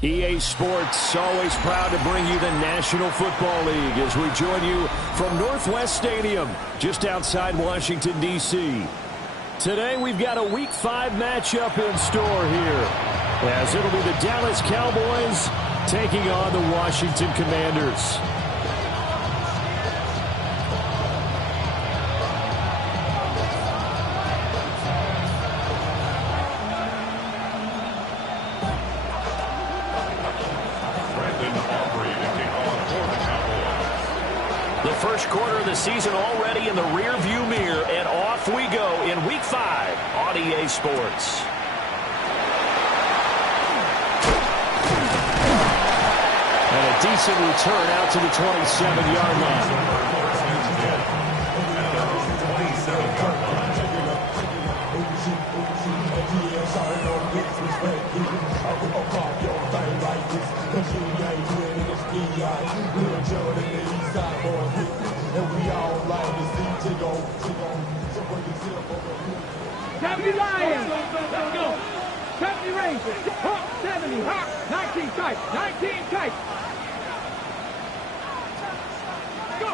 EA Sports, always proud to bring you the National Football League as we join you from Northwest Stadium, just outside Washington, D.C. Today, we've got a Week 5 matchup in store here, as it'll be the Dallas Cowboys taking on the Washington Commanders. First quarter of the season already in the rear-view mirror, and off we go in Week 5 on EA Sports. And a decent return out to the 27-yard line. Company Lions, let's go. Company Rangers, Hawk 70, Hawk 19 type, 19 type. Go.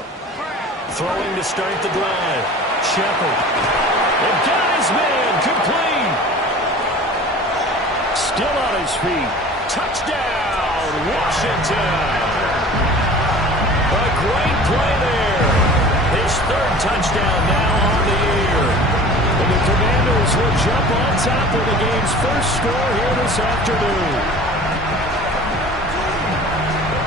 Throwing to start the drive. Shepard. And got his man, complete. Still on his feet. Touchdown, Washington. A great play there. His third touchdown now on the year. And the Commanders will jump on top of the game's first score here this afternoon.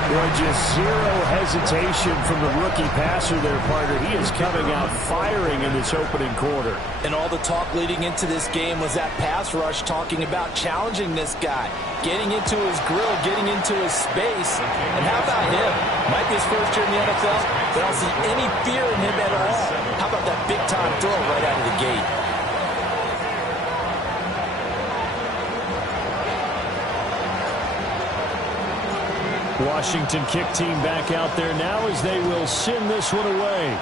Boy, just zero hesitation from the rookie passer there, partner. He is coming out firing in this opening quarter. And all the talk leading into this game was that pass rush talking about challenging this guy, getting into his grill, getting into his space. And how about him? Might be his first year in the NFL, but I don't see any fear in him at all. How about that big-time throw right out of the gate? Washington kick team back out there now as they will send this one away.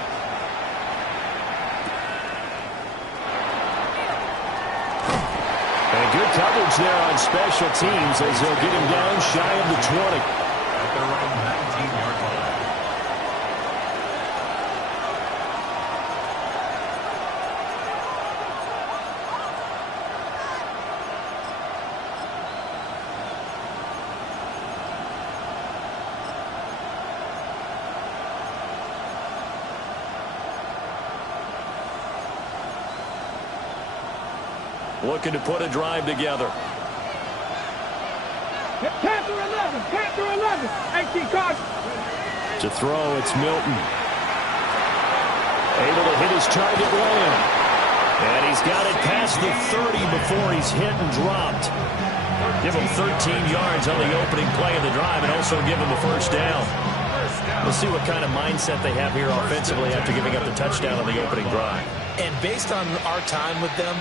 And good coverage there on special teams as they'll get him down shy of the 20. At their own 19-yard line. Looking to put a drive together. Panther 11, 18 cards. To throw, it's Milton. Able to hit his target Lamb. And he's got it past the 30 before he's hit and dropped. Give him 13 yards on the opening play of the drive and also give him the first down. We'll see what kind of mindset they have here offensively after giving up the touchdown on the opening drive. And based on our time with them,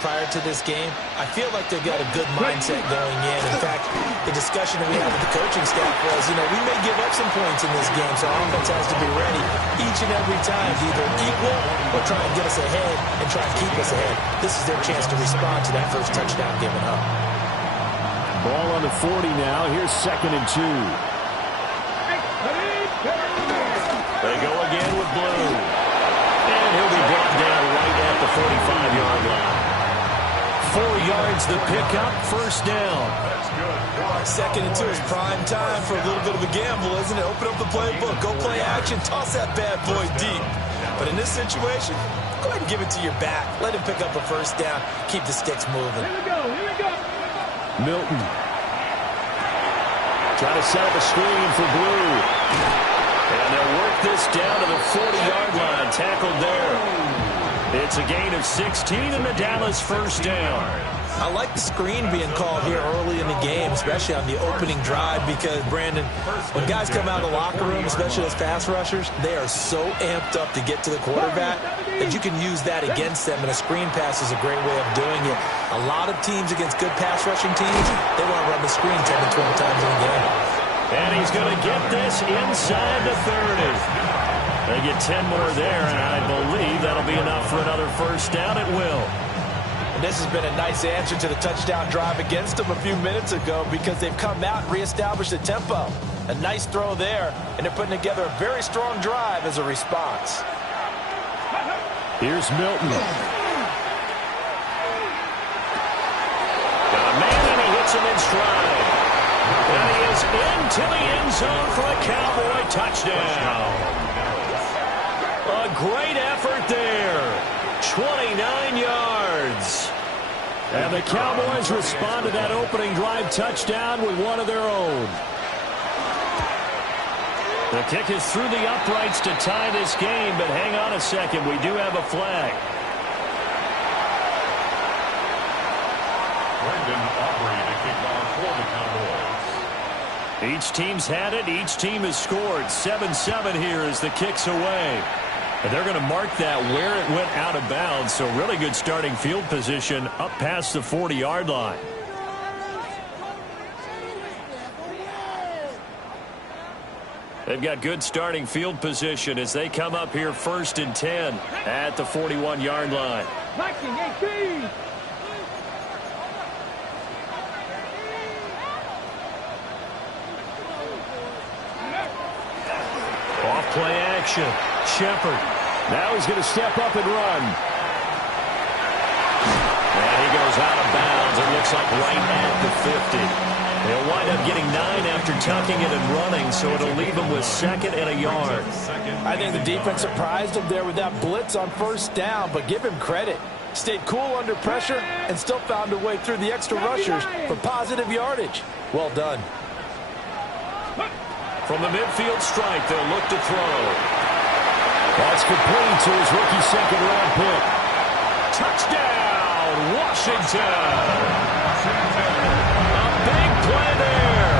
prior to this game, I feel like they've got a good mindset going in. In fact, the discussion that we had with the coaching staff was, we may give up some points in this game, so our offense has to be ready each and every time to either equal or try and get us ahead and try and keep us ahead. This is their chance to respond to that first touchdown given up. Ball on the 40 now. Here's 2nd and 2. They go again with Blue. And he'll be brought down right at the 45-yard line. 4 yards the pickup, first down. That's good. 2nd and 2 is prime time for a little bit of a gamble, isn't it? Open up the playbook, go play action, toss that bad boy deep. But in this situation, go ahead and give it to your back. Let him pick up a first down. Keep the sticks moving. Here we go. Milton. Trying to set up a screen for Blue. And they'll work this down to the 40-yard line. Tackled there. It's a gain of 16 and the Dallas first down. I like the screen being called here early in the game, especially on the opening drive, because, Brandon, when guys come out of the locker room, especially those pass rushers, they are so amped up to get to the quarterback that you can use that against them, and a screen pass is a great way of doing it. A lot of teams against good pass rushing teams, they want to run the screen 10 to 12 times in a game. And he's going to get this inside the 30. They get 10 more there, and I believe that'll be enough for another first down. It will. And this has been a nice answer to the touchdown drive against them a few minutes ago because they've come out and reestablished the tempo. A nice throw there, and they're putting together a very strong drive as a response. Here's Milton. Got a man, and he hits him in stride. And he is into the end zone for a Cowboy touchdown. A great effort there. 29 yards. And the Cowboys respond to that opening drive touchdown with one of their own. The kick is through the uprights to tie this game, but hang on a second. We do have a flag. Each team's had it. Each team has scored. 7-7 here as the kick's away. And they're going to mark that where it went out of bounds. So really good starting field position up past the 40-yard line. They've got good starting field position as they come up here 1st and 10 at the 41-yard line. 19-18. Off play action. Shepard. Now he's going to step up and run. And he goes out of bounds. It looks like right at the 50. He'll wind up getting 9 after tucking it and running, so it'll leave him with 2nd and a yard. I think the defense surprised him there with that blitz on 1st down, but give him credit. Stayed cool under pressure and still found a way through the extra rushers for positive yardage. Well done. From the midfield stripe, they'll look to throw. That's complete to his rookie 2nd-round pick. Touchdown, Washington. Big play there.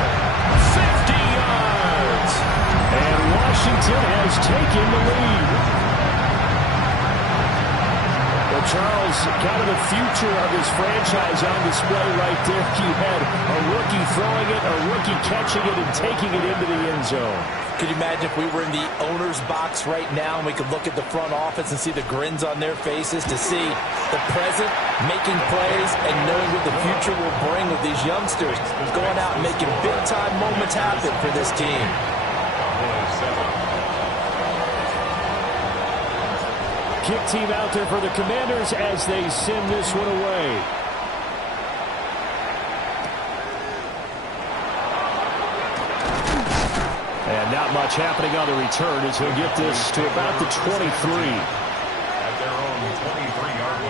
50 yards. And Washington has taken the lead. Well, Charles, kind of the future of his franchise on display right there. You had a rookie throwing it, a rookie catching it, and taking it into the end zone. Could you imagine if we were in the owner's box right now and we could look at the front office and see the grins on their faces, to see the present making plays and knowing what the future will bring with these youngsters going out and making big-time moments happen for this team. Kick team out there for the Commanders as they send this one away. And not much happening on the return as he'll get this to about the 23. At their own 23-yard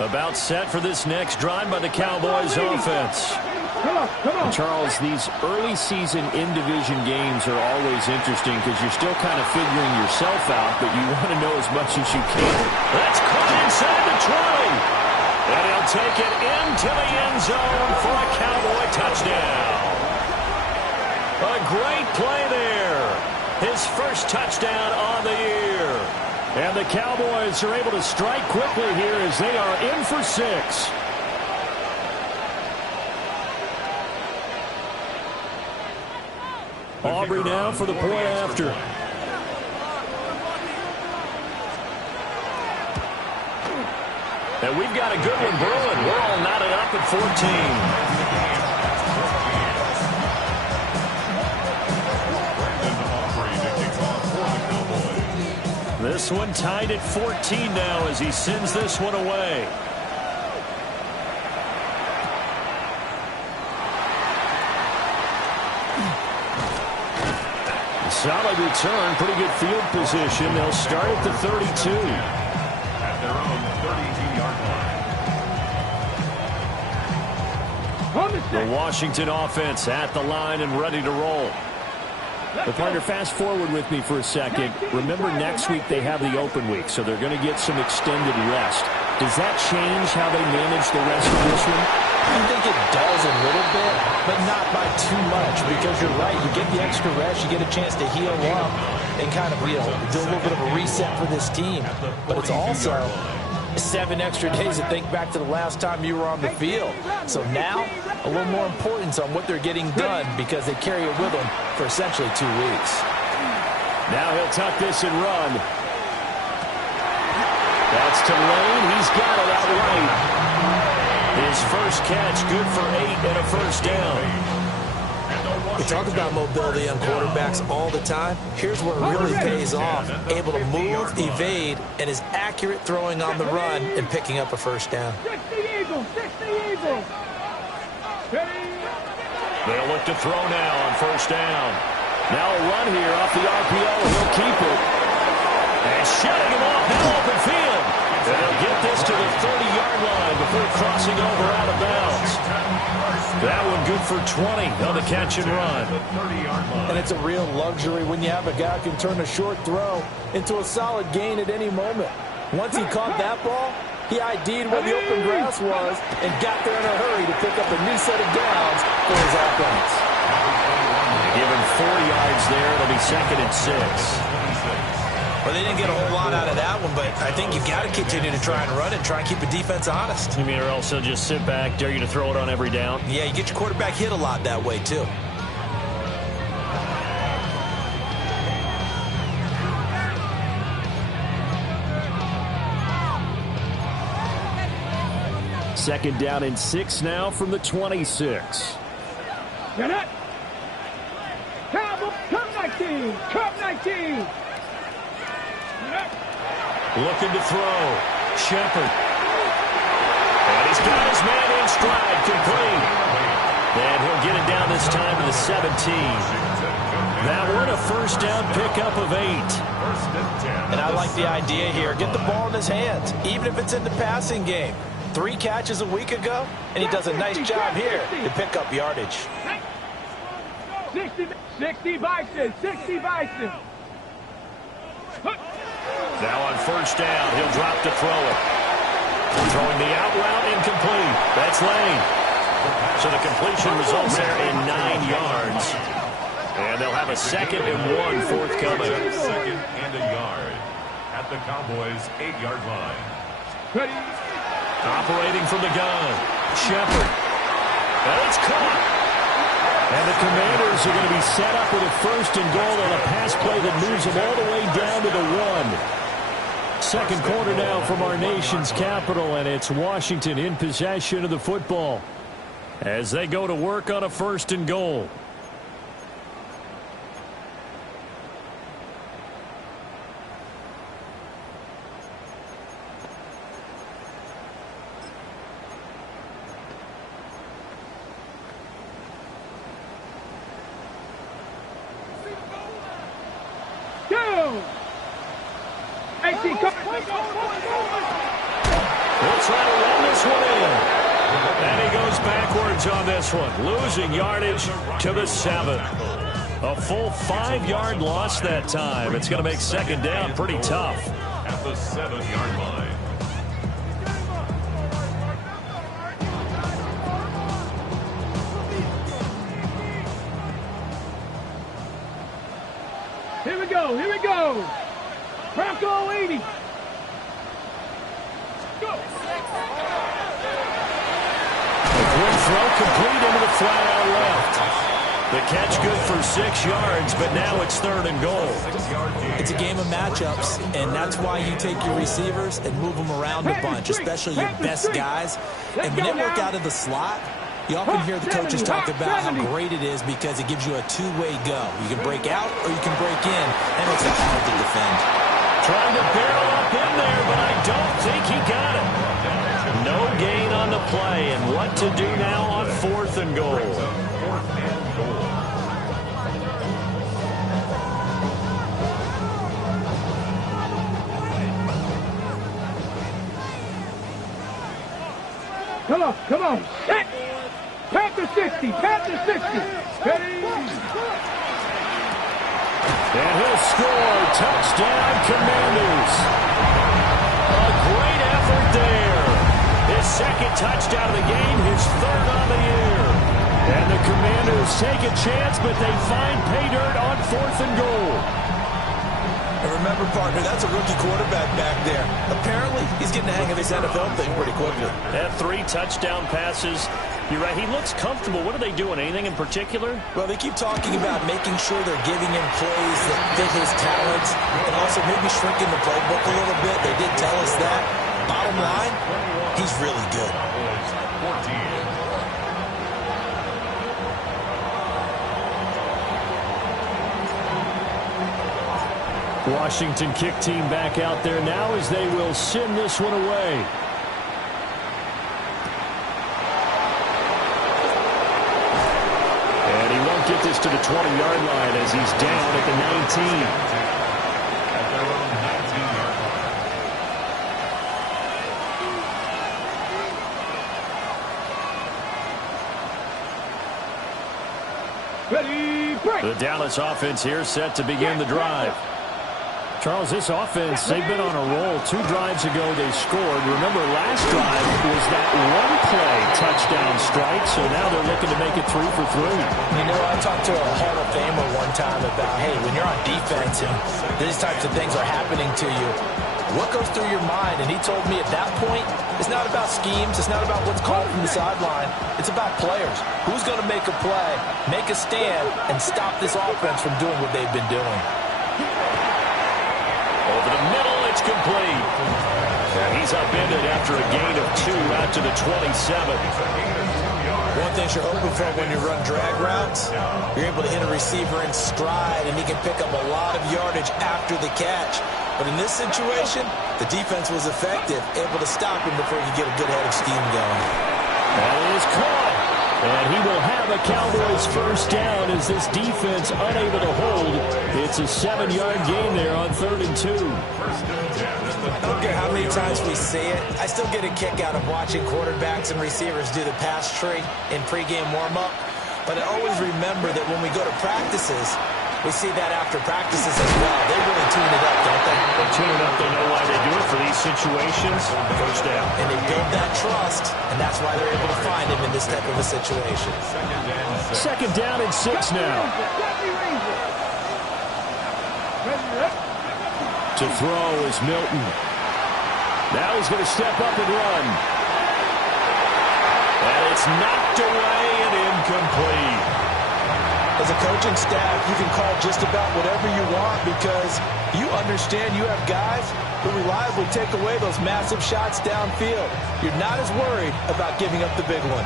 line. About set for this next drive by the Cowboys offense. Come on. Charles, these early season in-division games are always interesting because you're still kind of figuring yourself out, but you want to know as much as you can. That's caught inside the 20. And he'll take it into the end zone for a Cowboy touchdown. A great play there. His first touchdown on the year. And the Cowboys are able to strike quickly here as they are in for 6. Aubrey now for the point after. And we've got a good one brewing. We're all knotted up at 14. This one tied at 14 now as he sends this one away. Solid return, pretty good field position. They'll start at the 32. At their own 32-yard line. The Washington offense at the line and ready to roll. The partner, fast forward with me for a second. Remember, next week they have the open week, so they're going to get some extended rest. Does that change how they manage the rest of this one? I think it does a little bit, but not by too much, because you're right. You get the extra rest, you get a chance to heal up and kind of, do a little bit of a reset for this team. But it's also 7 extra days to think back to the last time you were on the field. So now, a little more importance on what they're getting done because they carry it with them for essentially 2 weeks. Now he'll tuck this and run. That's to Lane. He's got it out right. His first catch, good for 8 and a first down. We talk about mobility on quarterbacks all the time. Here's where it really pays off. Able to move, evade, and is accurate throwing on the run and picking up a first down. 60 Eagles, 60 Eagles. They'll look to throw now on first down. Now a run here off the RPO. He'll keep it. And shutting him off now open field. And they'll get this to the 30-yard line before crossing over out of bounds. That one good for 20 on the catch and run. And it's a real luxury when you have a guy who can turn a short throw into a solid gain at any moment. Once he caught that ball, he ID'd where the open grass was and got there in a hurry to pick up a new set of downs for his offense. Give him 4 yards there. It'll be 2nd and 6. Well, they didn't get a whole lot out of that one, but I think you've got to continue to try and run it, try and keep the defense honest. You mean, or else they'll just sit back, dare you to throw it on every down? Yeah, you get your quarterback hit a lot that way, too. Second down and 6 now from the 26. Get it. Come 19. Come 19. Looking to throw. Shepard. And he's got his man in stride, complete. And he'll get it down this time to the 17. That one a first down pickup of 8. And I like the idea here. Get the ball in his hands, even if it's in the passing game. 3 catches a week ago, and he does a nice job here to pick up yardage. 60 Bison. 60 Bison. Now on first down, he'll drop to throw it. Throwing the out route, incomplete. That's Lane. So the completion results there in 9 yards. And they'll have a 2nd and 1 forthcoming. 2nd and a yard at the Cowboys' 8-yard line. Operating from the gun. Shepard. And it's caught. And the Commanders are going to be set up with a 1st and goal on a pass play that moves them all the way down to the 1. Second quarter now from our nation's capital, and it's Washington in possession of the football as they go to work on a 1st and goal. We'll try to run this one in. And he goes backwards on this one, losing yardage to the 7. A full 5-yard loss that time. It's going to make 2nd down pretty tough. At the 7-yard line. Here we go. Here we go. Bronco 80. Go. A quick throw complete into the flat out left. The catch good for 6 yards, but now it's 3rd and goal. It's a game of matchups, and that's why you take your receivers and move them around a bunch, especially your best guys. And when they work out of the slot, you often hear the coaches talk about how great it is because it gives you a two-way go. You can break out or you can break in, and it's hard to defend. Trying to barrel up in there, but I don't think he got it. No gain on the play, and what to do now on 4th and goal. Come on, come on. Set. Panther 60, Panther 60. Ready. And he'll score. Touchdown, Commanders. A great effort there. His 2nd touchdown of the game, his 3rd on the year. And the Commanders take a chance, but they find pay dirt on 4th and goal. And remember, partner, that's a rookie quarterback back there. Apparently, he's getting the hang of this NFL thing pretty quickly. That 3 touchdown passes. You're right, he looks comfortable. What are they doing? Anything in particular? Well, they keep talking about making sure they're giving him plays that fit his talents and also maybe shrinking the playbook a little bit. They did tell us that. Bottom line, he's really good. 14. Washington kick team back out there now as they will send this one away. And he won't get this to the 20-yard line as he's down at the 19. At their own 19-yard line. Ready, break. The Dallas offense here set to begin the drive. Charles, this offense, they've been on a roll. 2 drives ago, they scored. Remember, last drive was that one-play touchdown strike, so now they're looking to make it 3 for 3. You know, I talked to a Hall of Famer one time about, hey, when you're on defense and these types of things are happening to you, what goes through your mind? And he told me at that point, it's not about schemes. It's not about what's called from the sideline. It's about players. Who's going to make a play, make a stand, and stop this offense from doing what they've been doing? Over the middle, it's complete. And he's upended after a gain of 2 out to the 27. One thing you're hoping for when you run drag routes, you're able to hit a receiver in stride, and he can pick up a lot of yardage after the catch. But in this situation, the defense was effective, able to stop him before he could get a good head of steam going. That is caught. And he will have a Cowboys first down as this defense unable to hold. It's a 7-yard gain there on 3rd and 2. I don't care how many times we see it. I still get a kick out of watching quarterbacks and receivers do the pass tree in pregame warm-up. But I always remember that when we go to practices, we see that after practices as well. They really tune it up, don't they? They tune it up. They know why they do it for these situations. First down. And they build that trust, and that's why they're able to find him in this type of a situation. 2nd down and 6 now. To throw is Milton. Now he's going to step up and run. And it's knocked away and incomplete. As a coaching staff, you can call just about whatever you want because you understand you have guys who reliably take away those massive shots downfield. You're not as worried about giving up the big one.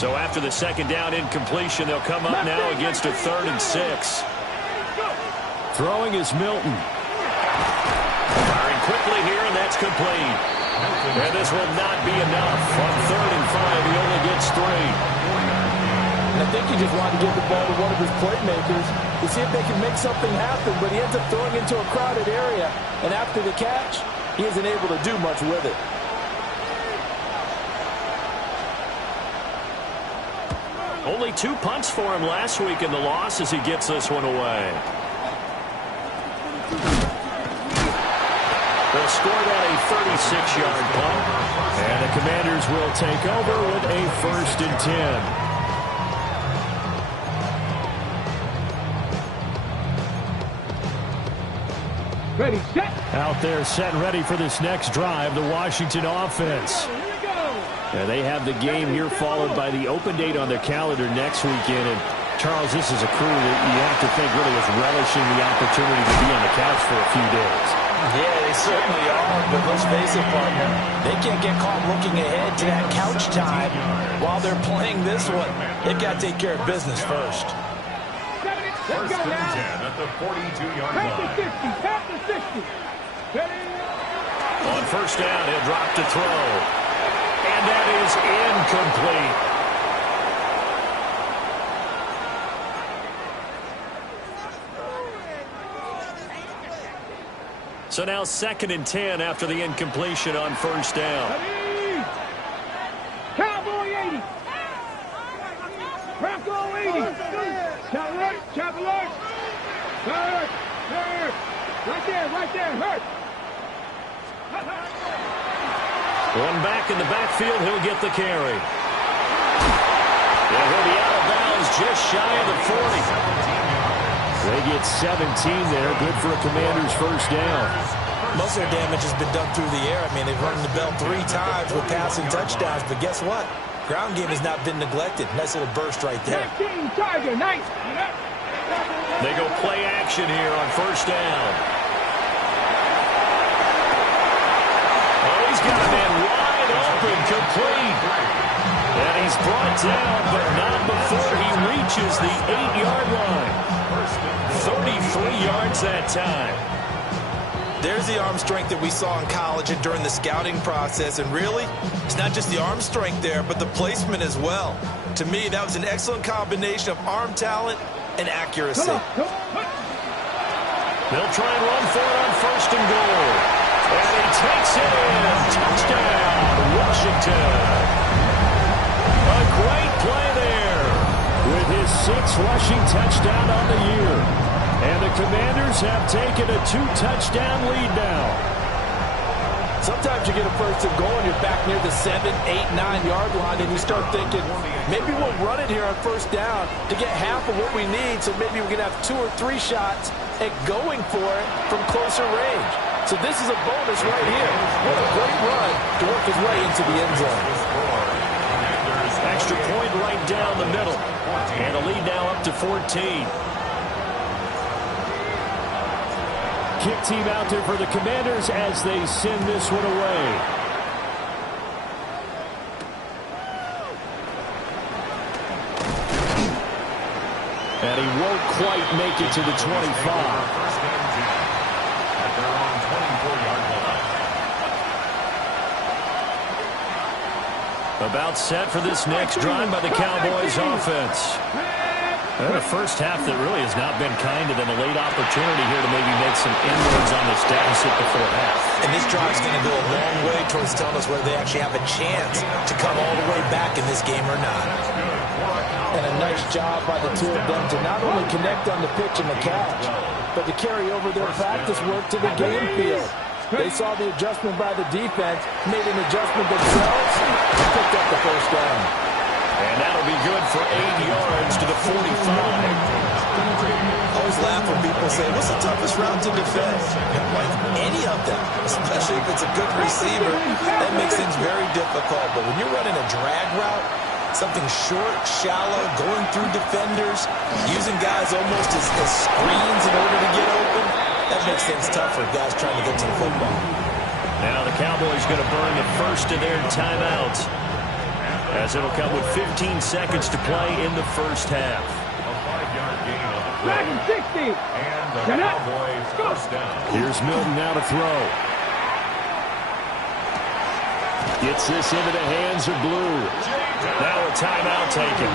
So after the 2nd down incompletion, they'll come up now against a 3rd and 6. Throwing is Milton. Firing quickly here, and that's complete. And this will not be enough. On 3rd and 5, he only gets 3. And I think he just wanted to give the ball to one of his playmakers to see if they can make something happen, but he ends up throwing into a crowded area, and after the catch, he isn't able to do much with it. Only 2 punts for him last week in the loss as he gets this one away. They'll score that a 36-yard punt. And the Commanders will take over with a 1st and 10. Ready, set. Out there set ready for this next drive, the Washington offense. And they have the game here followed by the open date on their calendar next weekend. And Charles, this is a crew that you have to think really is relishing the opportunity to be on the couch for a few days. Yeah, they certainly are, but let's face it, partner. They can't get caught looking ahead to that couch time while they're playing this one. They've got to take care of business first. First and 10 at the 42-yard line. Tap the 60. Ready. On 1st down, he'll drop to throw. And that is incomplete. So now 2nd and 10 after the incompletion on 1st down. Ready. Cowboy 80. Bronco 80. Chop alert. Hurt. Right there. Hurt. One back in the backfield, he'll get the carry. And he'll be out of bounds just shy of the 40. They get 17 there. Good for a Commanders first down. Most of their damage has been done through the air. I mean, they've run the bell 3 times with passing touchdowns, but guess what? Ground game has not been neglected. Nice little burst right there. 19 Charger, nice. They go play action here on first down. Oh, he's got a man wide open, complete. And he's brought down, but not before he reaches the 8-yard line. 33 yards that time. There's the arm strength that we saw in college and during the scouting process. And really, it's not just the arm strength there, but the placement as well. To me, that was an excellent combination of arm talent and accuracy. They'll try and run for it on first and goal. And he takes it in. Touchdown, Washington. A great play there with his 6th rushing touchdown on the year. And the Commanders have taken a 2-touchdown lead now. Sometimes you get a first and goal and you're back near the 7, 8, 9-yard line, and you start thinking, maybe we'll run it here on first down to get half of what we need, so maybe we can have 2 or 3 shots at going for it from closer range. So this is a bonus right here. What a great run to work his way into the end zone. Extra point right down the middle. And a lead now up to 14. Kick team out there for the Commanders as they send this one away. And he won't quite make it to the 25. About set for this next drive by the Cowboys offense. And a first half that really has not been kind of them. A late opportunity here to maybe make some inroads on this deficit before half. And this drive is going to go a long way towards telling us whether they actually have a chance to come all the way back in this game or not. And a nice job by the two of them to not only connect on the pitch and the catch, but to carry over their practice work to the game field. They saw the adjustment by the defense, made an adjustment themselves, and picked up the first down. And that'll be good for 8 yards to the 45. I always laugh when people say, what's the toughest route to defend? Like any of them, especially if it's a good receiver, that makes things very difficult. But when you're running a drag route, something short, shallow, going through defenders, using guys almost as screens in order to get open, that makes things tough for guys trying to get to the football. Now the Cowboys going to burn the first of their timeouts, as it'll come with 15 seconds to play in the first half. A 5-yard gain on the play. Dragon 60. And the Cowboys first down. Here's Milton now to throw. Gets this into the hands of Blue. Now a timeout taken.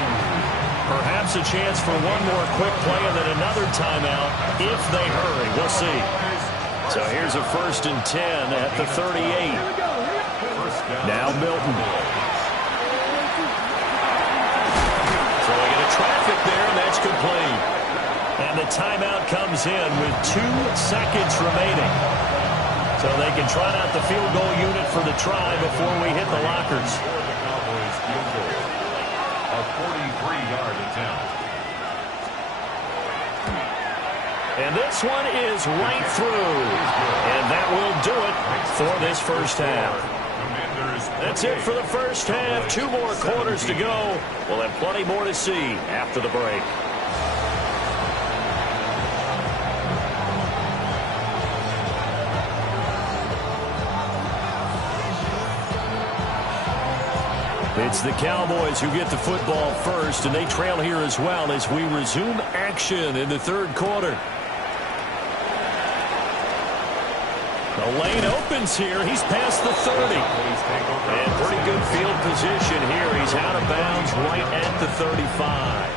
Perhaps a chance for one more quick play and then another timeout if they hurry. We'll see. So here's a 1st and 10 at the 38. Now Milton. Throwing into traffic there, and that's complete. And the timeout comes in with 2 seconds remaining. So they can trot out the field goal unit for the try before we hit the lockers. The Cowboys field goal. A 43-yard attempt. And this one is right through. And that will do it for this first half. That's it for the first half. 2 more quarters to go. We'll have plenty more to see after the break. It's the Cowboys who get the football first, and they trail here as well as we resume action in the third quarter. The lane opens here. He's past the 30. And pretty good field position here. He's out of bounds right at the 35.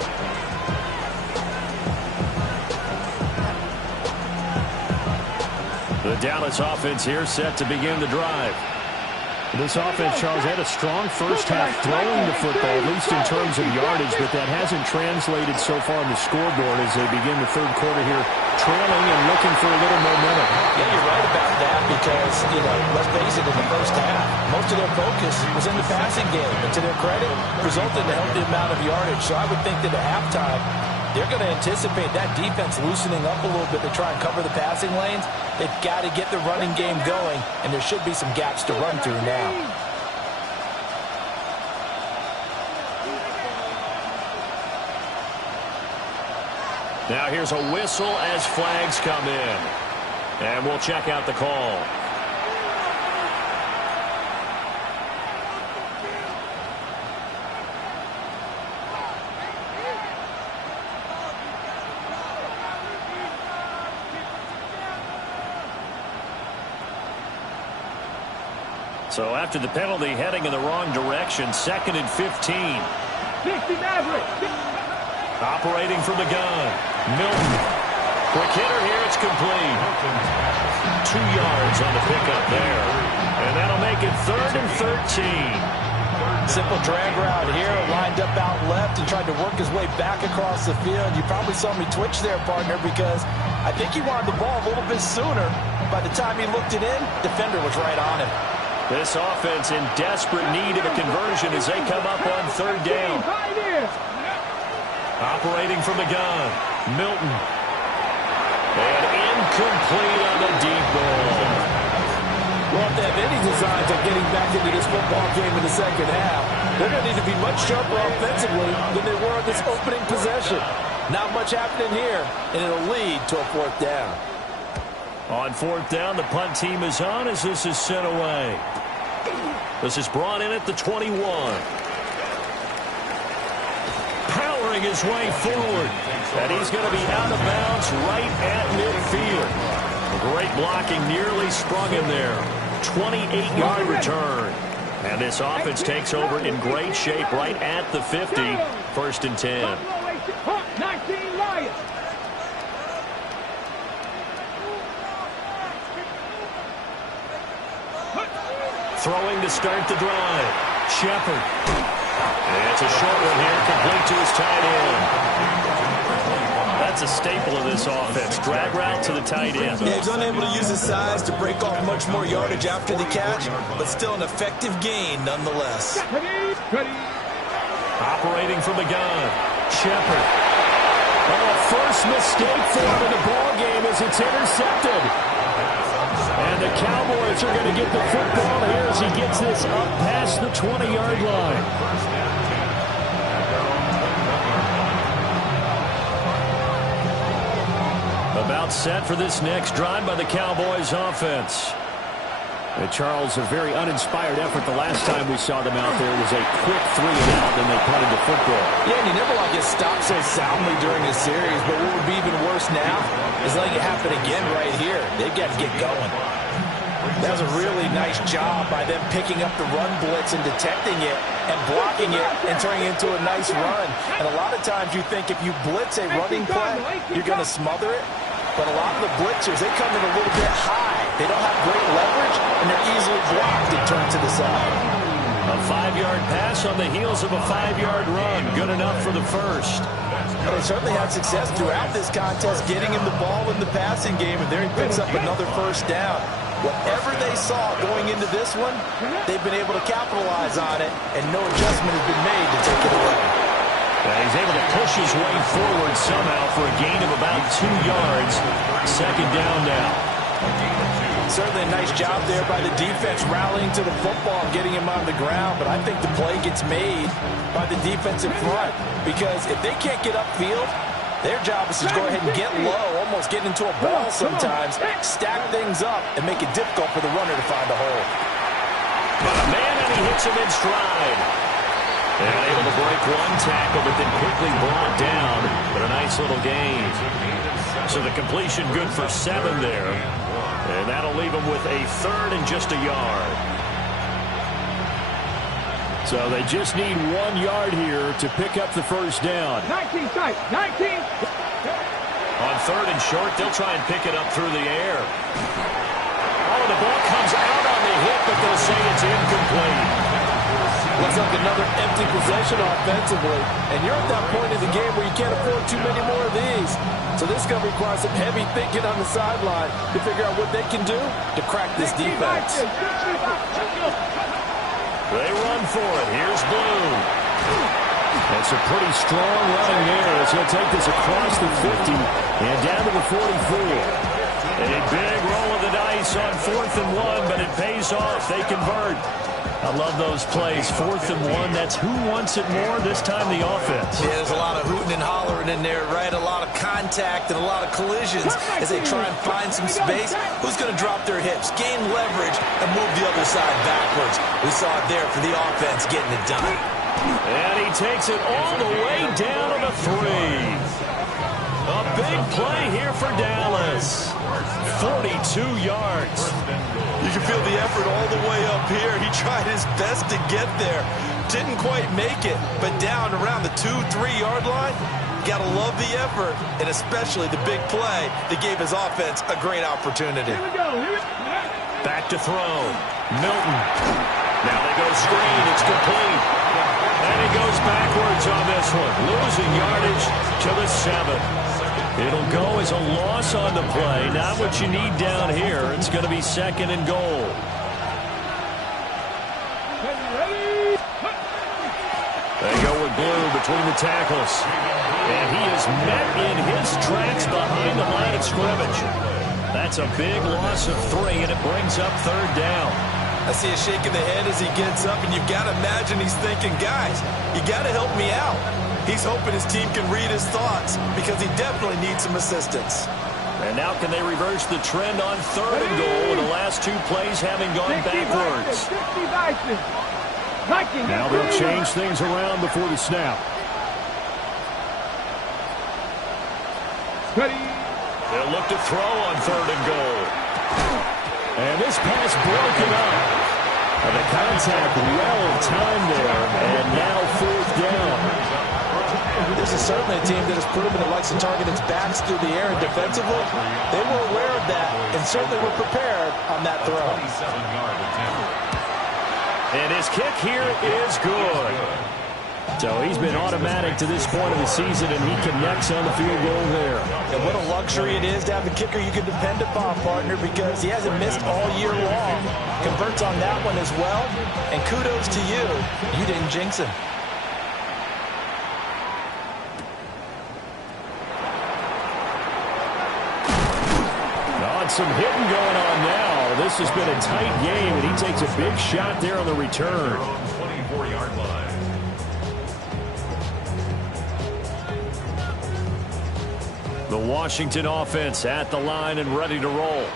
The Dallas offense here set to begin the drive. This offense, Charles, had a strong first half throwing the football, at least in terms of yardage, but that hasn't translated so far on the scoreboard as they begin the third quarter here, trailing and looking for a little momentum. Yeah, you're right about that because, let's face it, in the first half, most of their focus was in the passing game. And to their credit, resulted in a healthy amount of yardage. So I would think that at halftime, they're going to anticipate that defense loosening up a little bit to try and cover the passing lanes. They've got to get the running game going, and there should be some gaps to run through now. Now here's a whistle as flags come in. And we'll check out the call. So after the penalty, heading in the wrong direction, 2nd and 15. 60 Maverick. Operating from the gun. Milton. Quick hitter here. It's complete. 2 yards on the pickup there. And that'll make it 3rd and 13. Simple drag route here. Lined up out left and tried to work his way back across the field. You probably saw me twitch there, partner, because I think he wanted the ball a little bit sooner. By the time he looked it in, defender was right on him. This offense in desperate need of a conversion as they come up on 3rd down. Operating from the gun. Milton. And incomplete on the deep ball. Well, if they have any designs of getting back into this football game in the second half, they're going to need to be much sharper offensively than they were in this opening possession. Not much happening here, and it'll lead to a 4th down. On 4th down, the punt team is on as this is sent away. This is brought in at the 21. Powering his way forward. And he's going to be out of bounds right at midfield. Great blocking, nearly sprung him there. 28-yard return. And this offense takes over in great shape right at the 50. 1st and 10. 19 Lions. Throwing to start the drive. Shepard. And it's a short one here, complete to his tight end. That's a staple of this offense. Drag route to the tight end. Yeah, he's unable to use his size to break off much more yardage after the catch, but still an effective gain nonetheless. Operating from the gun. Shepard. Oh, first mistake for him in the ball game as it's intercepted. And the Cowboys are going to get the football here as he gets this up past the 20-yard line. About set for this next drive by the Cowboys offense. And Charles, a very uninspired effort the last time we saw them out there. It was a quick 3-and-out, then they punted the football. Yeah, and you never like get stopped so soundly during a series, but what would be even worse now is letting it happen again right here. They've got to get going. That was a really nice job by them picking up the run blitz and detecting it and blocking it and turning it into a nice run. And a lot of times you think if you blitz a running play, you're going to smother it. But a lot of the blitzers, they come in a little bit high. They don't have great leverage, and they're easily blocked and turned to the side. A 5-yard pass on the heels of a 5-yard run. Good enough for the first. They certainly had success throughout this contest getting him the ball in the passing game, and there he picks up another 1st down. Whatever they saw going into this one, they've been able to capitalize on it, and no adjustment has been made to take it away. He's able to push his way forward somehow for a gain of about 2 yards. 2nd down now. Certainly a nice job there by the defense rallying to the football and getting him on the ground, but I think the play gets made by the defensive front because if they can't get upfield, their job is to go ahead and get low, almost get into a ball sometimes, stack things up, and make it difficult for the runner to find a hole. Man, and he hits him in stride. And able to break one tackle, but then quickly brought down. But a nice little gain. So the completion good for 7 there. And that'll leave him with a 3rd and just a yard. So they just need 1 yard here to pick up the 1st down. 19 tight, 19. On 3rd and short, they'll try and pick it up through the air. Oh, the ball comes out on the hit, but they'll say it's incomplete. Looks like another empty possession offensively. And you're at that point in the game where you can't afford too many more of these. So this is going to require some heavy thinking on the sideline to figure out what they can do to crack this defense. They run for it. Here's Blue. That's a pretty strong running there as he'll take this across the 50 and down to the 44. A big roll of the dice on 4th and 1, but it pays off. They convert. I love those plays. 4th and 1, that's who wants it more, this time the offense. Yeah, there's a lot of hooting and hollering in there, right? A lot of contact and a lot of collisions as they try and find some space. Who's going to drop their hips, gain leverage, and move the other side backwards? We saw it there for the offense getting it done. And he takes it all the way down to the 3. A big play here for Dallas. 42 yards. You can feel the effort all the way up here. He tried his best to get there. Didn't quite make it, but down around the 2-3 yard line, gotta love the effort, and especially the big play that gave his offense a great opportunity. Back to throw. Milton. Now they go screen. It's complete. And he goes backwards on this one. Losing yardage to the 7. It'll go as a loss on the play. Not what you need down here. It's going to be 2nd and goal. They go with Blue between the tackles. And he is met in his tracks behind the line of scrimmage. That's a big loss of 3, and it brings up 3rd down. I see a shake of the head as he gets up, and you've got to imagine he's thinking, guys, you got to help me out. He's hoping his team can read his thoughts because he definitely needs some assistance. And now can they reverse the trend on 3rd and goal with the last 2 plays having gone backwards? Now they'll change things around before the snap. They'll look to throw on 3rd and goal. And this pass broken up. And the contact well timed there. And now 4th down. This is certainly a team that has proven it likes to target its backs through the air and defensively. They were aware of that and certainly were prepared on that throw. And his kick here is good. So he's been automatic to this point of the season, and he connects on the field goal there. And what a luxury it is to have a kicker you can depend upon, partner, because he hasn't missed all year long. Converts on that one as well. And kudos to you. You didn't jinx him. Some hitting going on now. This has been a tight game, and he takes a big shot there on the return. 24-yard line. The Washington offense at the line and ready to roll.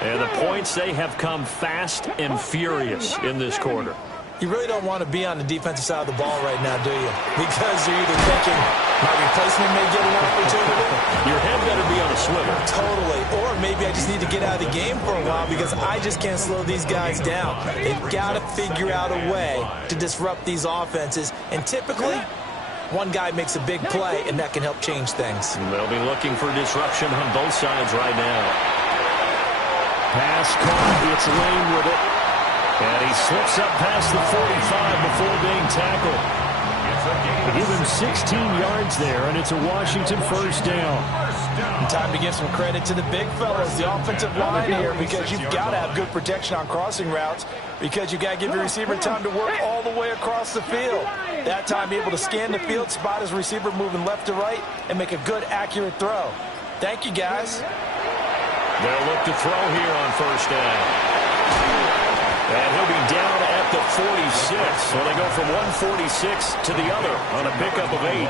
And the points, they have come fast and furious in this quarter. You really don't want to be on the defensive side of the ball right now, do you? Because you're either thinking, my replacement may get an opportunity. Your head better be on a swivel. Totally. Or maybe I just need to get out of the game for a while because I just can't slow these guys down. They've got to figure out a way to disrupt these offenses. And typically, one guy makes a big play, and that can help change things. They'll be looking for disruption on both sides right now. Pass caught. It's Lane with it. And he slips up past the 45 before being tackled. Give him 16 yards there, and it's a Washington 1st down. And time to give some credit to the big fellas, the offensive line here, because you've got to have good protection on crossing routes, because you've got to give your receiver time to work all the way across the field. That time, be able to scan the field, spot his receiver moving left to right, and make a good, accurate throw. Thank you, guys. They'll look to throw here on 1st down. And he'll be down at the 46. So they go from 146 to the other on a pickup of 8.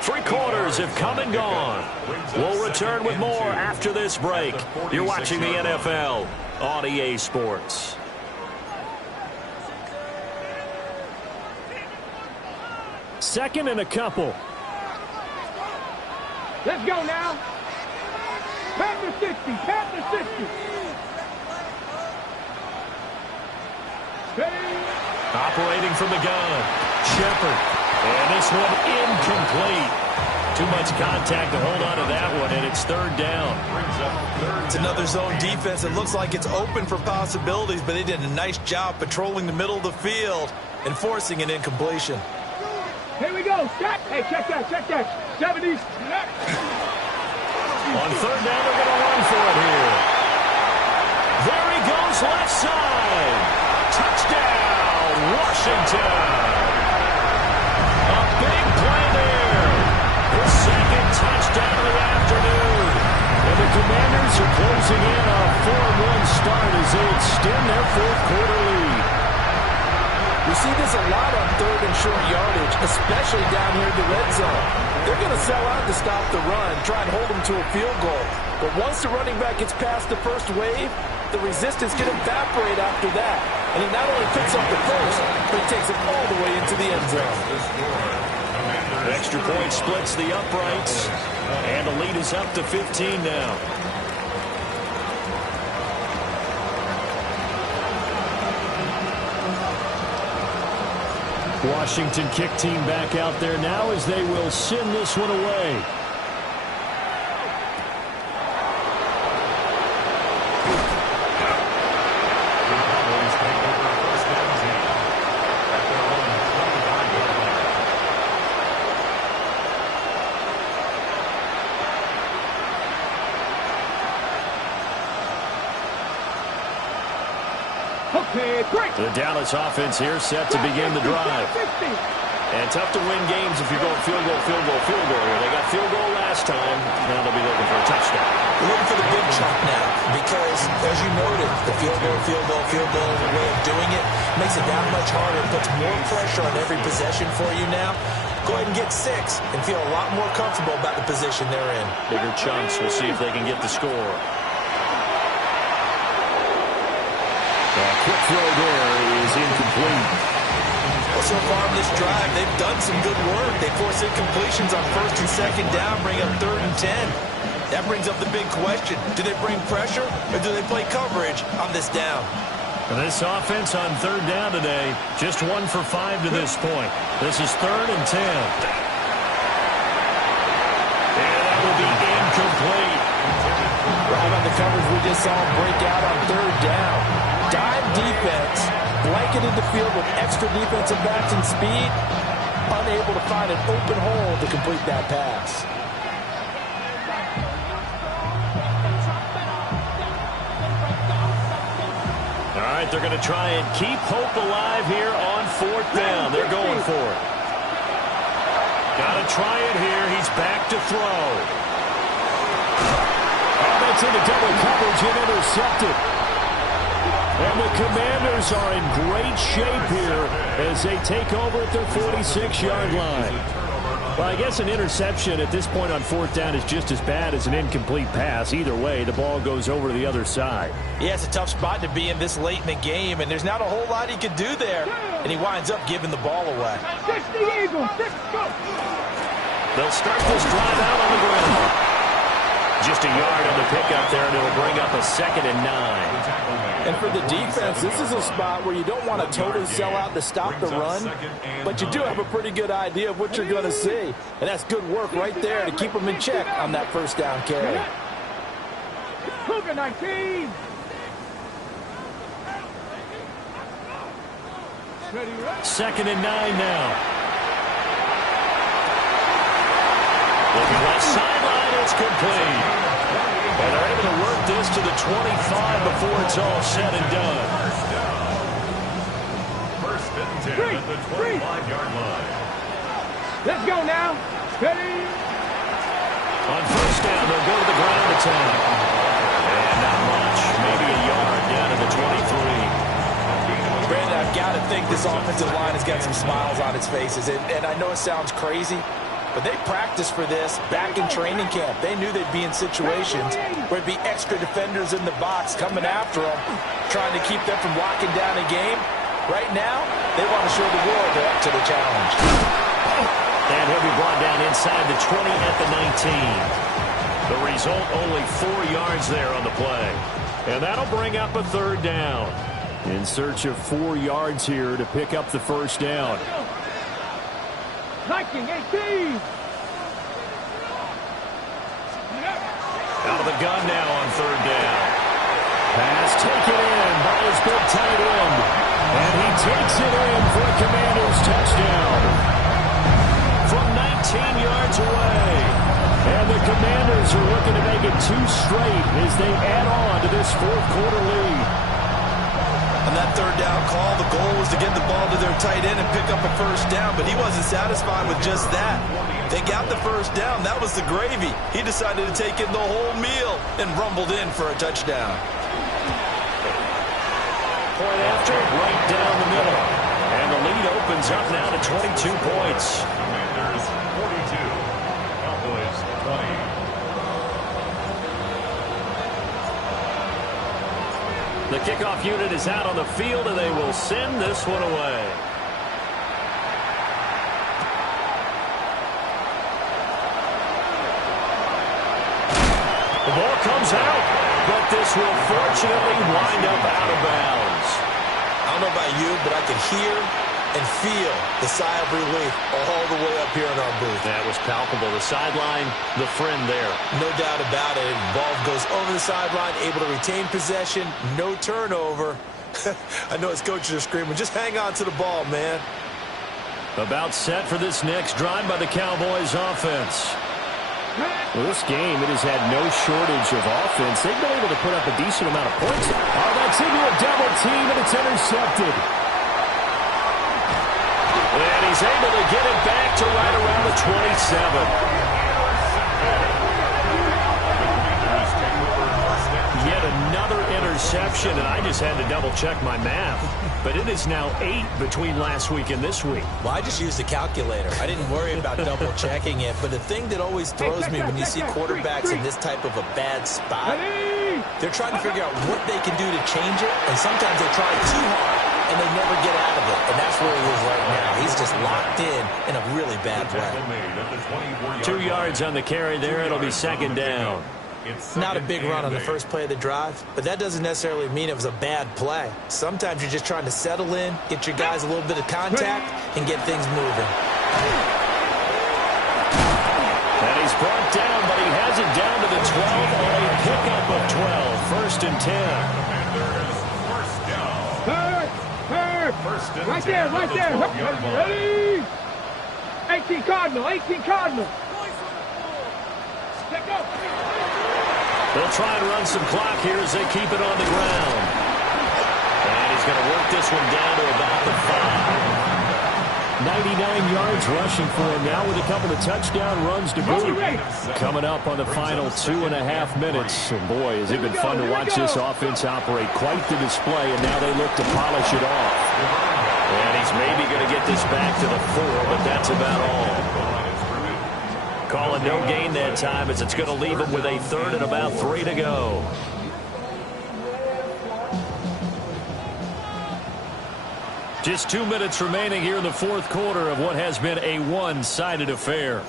3 quarters have come and gone. We'll return with more after this break. You're watching the NFL on EA Sports. Second and a couple. Let's go now. Panther 60, Panther 60. Operating from the gun. Shepard. And this one incomplete. Too much contact to hold on to that one, and it's third down. It's another zone defense. It looks like it's open for possibilities, but they did a nice job patrolling the middle of the field and forcing an incompletion. Here we go. Stop. Hey, check that. 70s. On third down, they're going to run for it here. There he goes, left side. Touchdown, Washington. A big play there. His second touchdown of the afternoon. And the Commanders are closing in on a 4-1 start as they extend their fourth-quarter lead. We see this a lot on third and short yardage, especially down here in the red zone. They're going to sell out to stop the run, try and hold them to a field goal. But once the running back gets past the first wave, the resistance can evaporate after that. And he not only picks up the first, but he takes it all the way into the end zone. Extra point splits the uprights, and the lead is up to 15 now. Washington kick team back out there now as they will send this one away. The Dallas offense here set to begin the drive. And tough to win games if you're going field goal here. They got field goal last time. Now they'll be looking for a touchdown. They're looking for the big chunk now because, as you noted, the field goal way of doing it makes it that much harder. It puts more pressure on every possession for you now. Go ahead and get 6 and feel a lot more comfortable about the position they're in. Bigger chunks. We'll see if they can get the score. Quick throw there is incomplete. Well, so far in this drive, they've done some good work. They force incompletions on first and second down, bring up 3rd and 10. That brings up the big question. Do they bring pressure or do they play coverage on this down? This offense on 3rd down today, just 1 for 5 to this point. This is 3rd and 10. And that will be incomplete. Right on the coverage, we just saw him break out on 3rd down. Dime defense, blanketed the field with extra defensive backs and speed, unable to find an open hole to complete that pass. All right, they're going to try and keep hope alive here on 4th down. They're going for it. Got to try it here. He's back to throw. And that's into double coverage and intercepted. And the Commanders are in great shape here as they take over at their 46-yard line. Well, I guess an interception at this point on 4th down is just as bad as an incomplete pass. Either way, the ball goes over to the other side. Yeah, it's a tough spot to be in this late in the game, and there's not a whole lot he could do there. And he winds up giving the ball away. They'll start this drive out on the ground. Just a yard on the pickup there, and it'll bring up a 2nd and 9. And for the defense, this is a spot where you don't want to totally sell out to stop the run, but you do have a pretty good idea of what you're going to see. And that's good work right there to keep them in check on that 1st down carry. Cougar 19. Second and 9 now. Looking left sideline, it's complete. And they're able to work this to the 25 before it's all said and done. First and 10 at the 25-yard line. Let's go now. Steady. On 1st down, they'll go to the ground attack. And not much. Maybe a yard down to the 23. Brandon, I've got to think this offensive line has got some smiles on its faces. And I know it sounds crazy, but they practiced for this back in training camp. They knew they'd be in situations where it'd be extra defenders in the box coming after them, trying to keep them from locking down a game. Right now, they want to show the world they're up to the challenge. And he'll be brought down inside the 20 at the 19. The result, only 4 yards there on the play. And that'll bring up a 3rd down. In search of 4 yards here to pick up the 1st down. Viking 18. Out of the gun now on third down. Pass taken in by his big tight end. And he takes it in for a Commanders touchdown. From 19 yards away. And the Commanders are looking to make it 2 straight as they add on to this fourth quarter lead. On that third down call, the goal was to get the ball to their tight end and pick up a first down, but he wasn't satisfied with just that. They got the first down. That was the gravy. He decided to take in the whole meal and rumbled in for a touchdown. Point after, right down the middle. And the lead opens up now to 22 points. Commanders 42, Cowboys 20. The kickoff unit is out on the field, and they will send this one away. The ball comes out, but this will fortunately wind up out of bounds. I don't know about you, but I can hear and feel the sigh of relief all the way up here in our booth. That was palpable. The sideline, the friend there. No doubt about it. The ball goes over the sideline, able to retain possession, no turnover. I know his coaches are screaming, just hang on to the ball, man. About set for this next drive by the Cowboys offense. Well, this game, it has had no shortage of offense. They've been able to put up a decent amount of points. Oh, that's into a double team, and it's intercepted. And he's able to get it back to right around the 27. Yet another interception, and I just had to double-check my math. But it is now 8 between last week and this week. Well, I just used a calculator. I didn't worry about double-checking it. But the thing that always throws me when you see quarterbacks in this type of a bad spot, they're trying to figure out what they can do to change it. And sometimes they try too hard, and they never get out of it. And that's where he is right now. He's just locked in a really bad way. 2 yards on the carry there. It'll be second down. Not a big run on the first play of the drive, but that doesn't necessarily mean it was a bad play. Sometimes you're just trying to settle in, get your guys a little bit of contact, and get things moving. And he's brought down, but he has it down to the 12 on a pickup of 12. First and 10. First and right there, right there. Ready? 18 Cardinal, 18 Cardinal. Let go. They'll try and run some clock here as they keep it on the ground. And he's going to work this one down to about the 5. 99 yards rushing for him now with a couple of touchdown runs to boot. Coming up on the final 2.5 minutes. And boy, has it been fun to watch this offense operate. Quite the display, and now they look to polish it off. And he's maybe going to get this back to the 4, but that's about all. Calling no gain that time as it's going to leave him with a third and about 3 to go. Just 2 minutes remaining here in the fourth quarter of what has been a one-sided affair.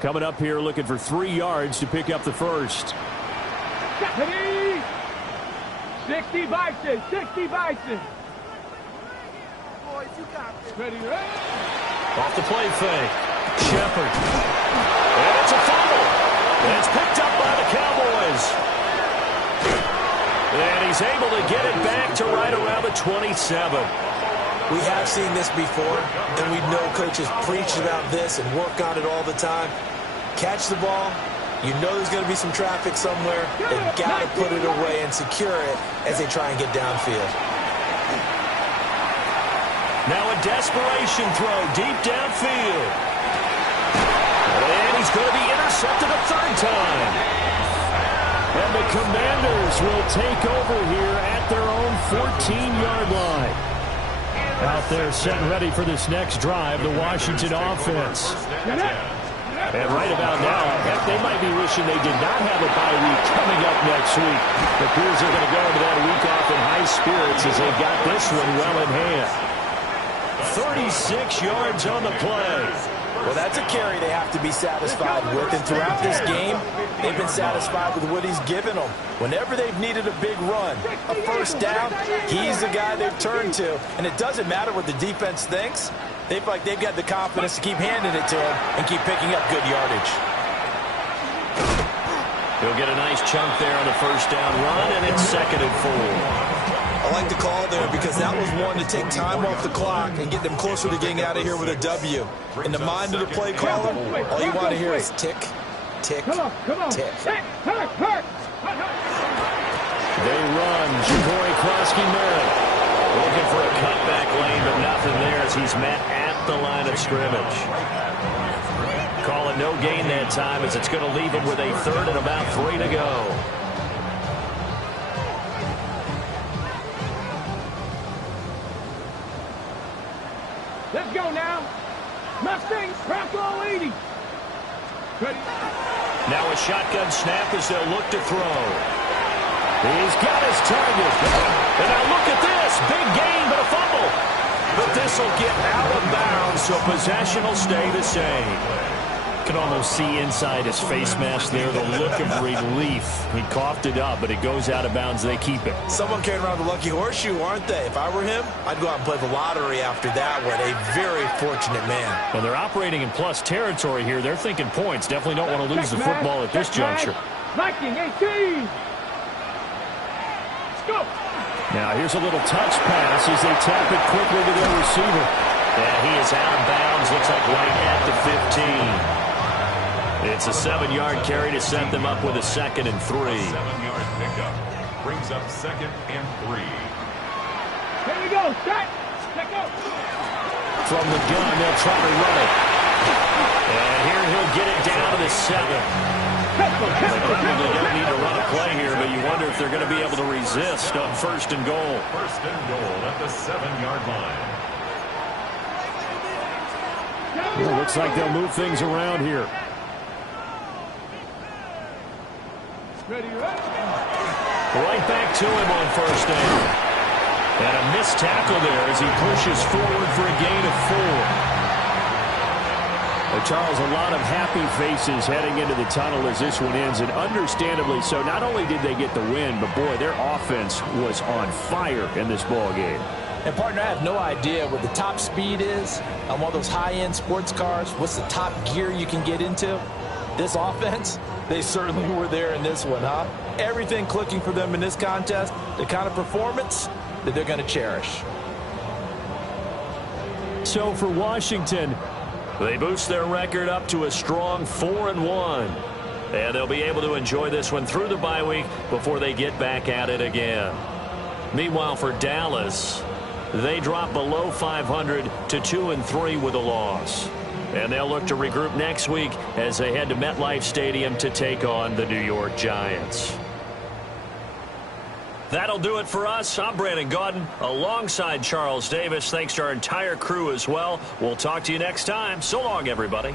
Coming up here looking for 3 yards to pick up the first. 60 Bison, 60 Bison. Boys, you got this. Ready, ready? Off the play fake. Shepard. And it's a fumble. And it's picked up by the Cowboys. And he's able to get it back to right around the 27. We have seen this before, and we know coaches preach about this and work on it all the time. Catch the ball. You know there's going to be some traffic somewhere. They've got to put it away and secure it as they try and get downfield. Now a desperation throw deep downfield. And he's going to be intercepted a third time. And the Commanders will take over here at their own 14-yard line. Out there set and ready for this next drive, the Washington offense. And right about now, heck, they might be wishing they did not have a bye week coming up next week. It appears they're going to go into that week off in high spirits as they've got this one well in hand. 36 yards on the play. Well, that's a carry they have to be satisfied with. And throughout this game, they've been satisfied with what he's given them. Whenever they've needed a big run, a first down, he's the guy they've turned to. And it doesn't matter what the defense thinks. They feel like they've got the confidence to keep handing it to him and keep picking up good yardage. He'll get a nice chunk there on the first down run, and it's 2nd and 4. I like the call there because that was one to take time off the clock and get them closer to getting out of here with a W. In the mind of the play caller, all you want to hear is tick, tick, tick. They run. Ja'Cory Krosky-Merritt looking for a cutback lane, but nothing there as he's met at the line of scrimmage. Calling no gain that time as it's going to leave him with a 3rd and about 3 to go. Let's go now. Mustangs, crack all 80. Ready? Now a shotgun snap as they'll look to throw. He's got his target. And now look at this. Big gain, but a fumble. But this will get out of bounds, so possession will stay the same. Can almost see inside his face mask there the look of relief. He coughed it up, but it goes out of bounds. They keep it. Someone carrying around the lucky horseshoe, aren't they? If I were him, I'd go out and play the lottery after that one. A very fortunate man. Well, they're operating in plus territory here. They're thinking points. Definitely don't want to lose the football at this juncture. Viking 18. Let's go. Now here's a little touch pass as they tap it quickly to their receiver. And he is out of bounds. Looks like right at the 15. It's a 7-yard carry to set them up with a 2nd and 3. 7-yard pickup brings up 2nd and 3. Here we go. Set. Let go. From the gun, they'll try to run it. And here he'll get it down to the 7. They probably don't need to run a play here, but you wonder if they're going to be able to resist on 1st and goal. 1st and goal at the 7-yard line. Well, looks like they'll move things around here. Ready, ready. Right back to him on 1st down. And a missed tackle there as he pushes forward for a gain of 4. Well, Charles, a lot of happy faces heading into the tunnel as this one ends, and understandably so. Not only did they get the win, but boy, their offense was on fire in this ball game. And, partner, I have no idea what the top speed is on one of those high-end sports cars. What's the top gear you can get into? This offense, they certainly were there in this one, huh? Everything clicking for them in this contest, the kind of performance that they're going to cherish. So for Washington, they boost their record up to a strong 4-1. And they'll be able to enjoy this one through the bye week before they get back at it again. Meanwhile, for Dallas, they drop below 500 to 2-3 with a loss. And they'll look to regroup next week as they head to MetLife Stadium to take on the New York Giants. That'll do it for us. I'm Brandon Gaudin alongside Charles Davis. Thanks to our entire crew as well. We'll talk to you next time. So long, everybody.